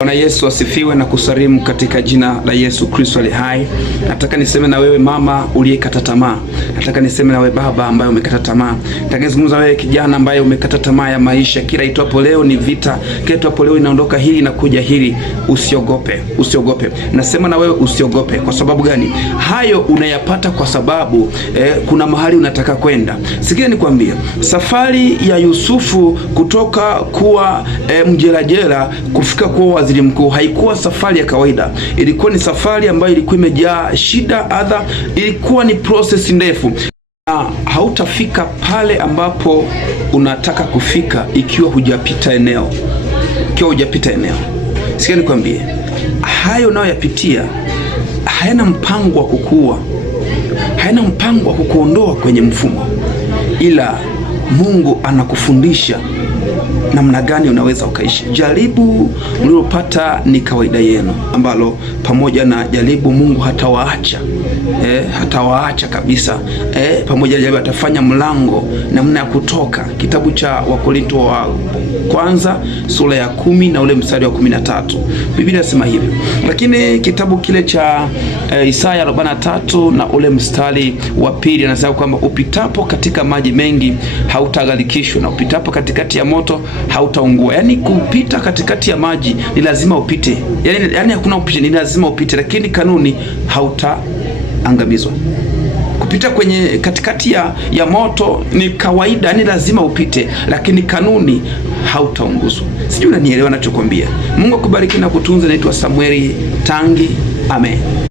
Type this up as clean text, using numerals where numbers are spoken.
Bwana Yesu asifiwe na kusalimu katika jina la Yesu Kristo ali hai. Nataka niseme na wewe mama uliyekata tamaa. Nataka niseme na wewe baba ambaye umekata tamaa. Nataka nizungumza wewe kijana ambaye umekata tamaa ya maisha. Kila itwapo leo ni vita. Kila itwapo leo inaondoka hili na kuja hili. Usiogope. Usiogope. Nasema na wewe usiogope. Kwa sababu gani? Hayo unayapata kwa sababu kuna mahali unataka kwenda. Sikia nikwambie, safari ya Yusufu kutoka kuwa mjelajela kufika kuwa waziri mkuu haikuwa safari ya kawaida. Ilikuwa ni safari ambayo ilikuwa imejaa shida, adha, ilikuwa ni process ndefu. Hautafika pale ambapo unataka kufika ikiwa hujapita eneo. Sikia nikwambie, hayo unayoyapitia hayana mpango wa kukua. Hayana mpango wa kukuondoa kwenye mfumo. Ila Mungu anakufundisha namna gani unaweza ukaishi. Jaribu mlilopata ni kawaida yenu, ambalo pamoja na jaribu Mungu hatawaacha. Hatawaacha kabisa. Pamoja na jaribu atafanya mlango namna ya kutoka. Kitabu cha Wakorintho wa kwanza sura ya 10 na ule mstari wa 13. Biblia inasema hivyo. Lakini kitabu kile cha Isaya 43 na ule mstari wa 2 anasema kwamba upitapo katika maji mengi hautagharikishwa, na upitapo katikati ya moto hautaungua. Yani kupita katikati ya maji ni lazima upite. Yani hakuna upite, ni lazima upite, lakini kanuni hautaangamizwa. Kupita kwenye katikati ya moto ni kawaida, ni lazima upite, lakini kanuni hautaunguzwa. Sijui unanielewa ninachokwambia. Mungu akubariki na kutunza. Naitwa Samueli Tangi. Amen.